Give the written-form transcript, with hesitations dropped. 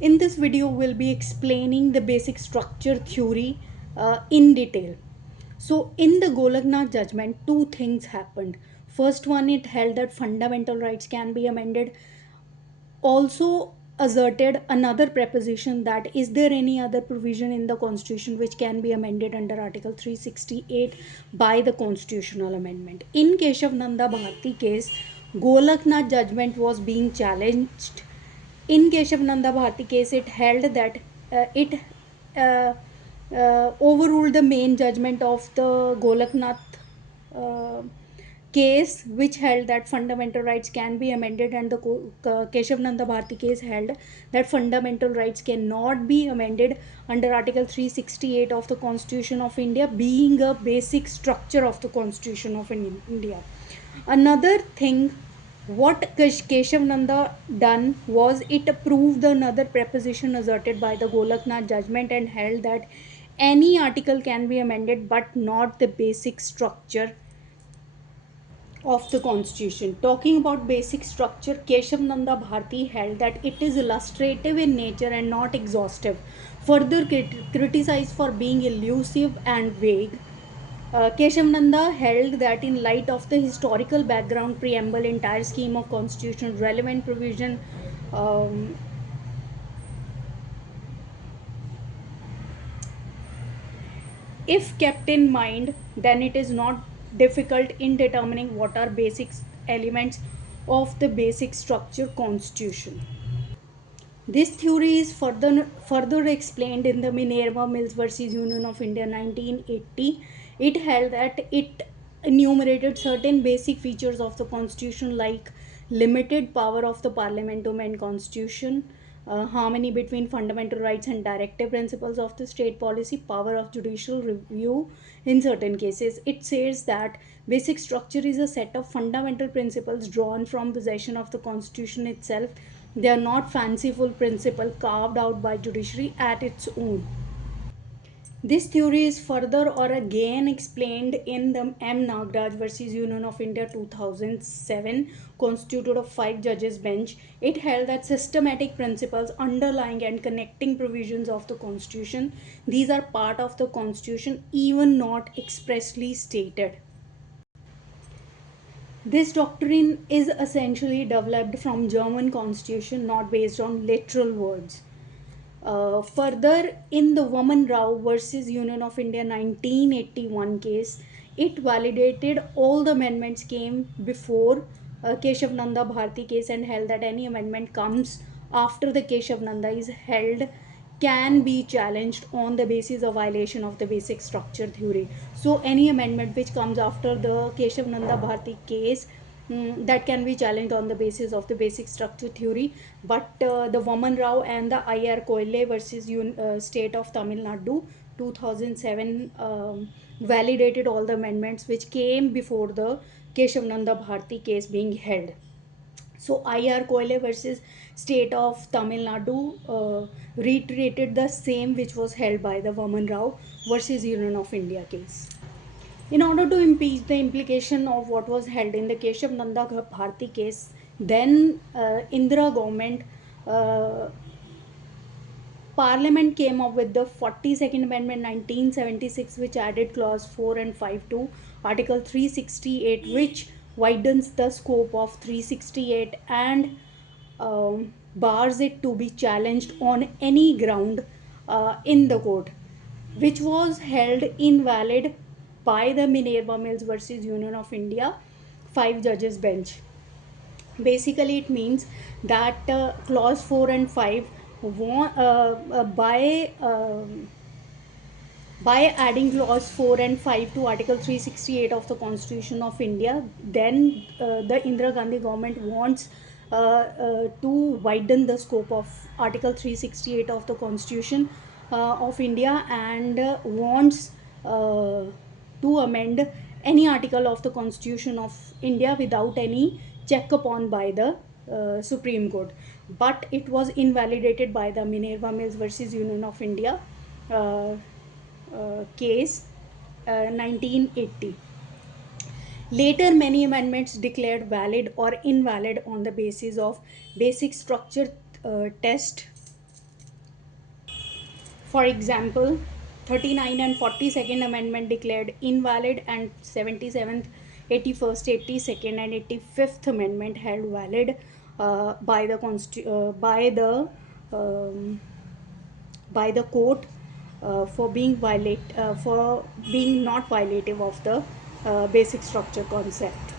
In this video, we'll be explaining the basic structure theory in detail. So, in the Golaknath judgment, two things happened. First one, it held that fundamental rights can be amended. Also asserted another preposition, that is there any other provision in the constitution which can be amended under article 368 by the constitutional amendment. In Keshav Nanda Bharti case, Golaknath judgment was being challenged. In Keshav Nanda Bharti case, it held that it uh, overruled the main judgment of the Golaknath uh, case, which held that fundamental rights can be amended, and the Keshav Nanda Bharti case held that fundamental rights cannot be amended under Article 368 of the Constitution of India, being a basic structure of the Constitution of India. Another thing, what Keshav Nanda done was it approved another preposition asserted by the Golaknath judgment and held that any article can be amended but not the basic structure of the constitution. Talking about basic structure, Keshav Nanda Bharti held that it is illustrative in nature and not exhaustive, further criticized for being elusive and vague. Keshav Nanda held that in light of the historical background, preamble, entire scheme of constitution, relevant provision, um, if kept in mind, then it is not difficult in determining what are basic elements of the basic structure constitution. This theory is further explained in the Minerva Mills versus Union of India 1980. It held that it enumerated certain basic features of the constitution, like limited power of the parliament to amend constitution, harmony between fundamental rights and directive principles of the state policy, power of judicial review in certain cases. It says that basic structure is a set of fundamental principles drawn from possession of the constitution itself. They are not fanciful principles carved out by judiciary at its own. This theory is further or again explained in the M. Nagraj versus Union of India 2007, constituted of 5 judges bench. It held that systematic principles underlying and connecting provisions of the Constitution, these are part of the Constitution, even not expressly stated. This doctrine is essentially developed from German constitution, not based on literal words. Further, in the Vaman Rao versus Union of India 1981 case, it validated all the amendments came before Keshav Nanda Bharti case and held that any amendment comes after the Keshav Nanda is held can be challenged on the basis of violation of the basic structure theory. So any amendment which comes after the Keshav Nanda Bharti case, that can be challenged on the basis of the basic structure theory. But the Vaman Rao and the IR Koile versus State of Tamil Nadu 2007 validated all the amendments which came before the Keshav Nanda Bharti case being held. So IR Koile versus State of Tamil Nadu reiterated the same which was held by the Vaman Rao versus Union of India case. In order to impeach the implication of what was held in the Keshav Nanda Bharti case, then Indira government, Parliament came up with the 42nd Amendment 1976, which added clause 4 and 5 to Article 368, which widens the scope of 368 and bars it to be challenged on any ground in the court, which was held invalid by the Minerva Mills versus Union of India 5 judges bench. Basically, it means that clause 4 and 5 by adding clause 4 and 5 to Article 368 of the Constitution of India, then the Indira Gandhi government wants to widen the scope of Article 368 of the Constitution of India, and wants to amend any article of the Constitution of India without any check upon by the Supreme Court. But it was invalidated by the Minerva Mills versus Union of India case 1980. Later, many amendments declared valid or invalid on the basis of basic structure test For example, 39 and 42nd Amendment declared invalid, and 77th, 81st, 82nd, and 85th Amendment held valid um, by the court for being not violative of the basic structure concept.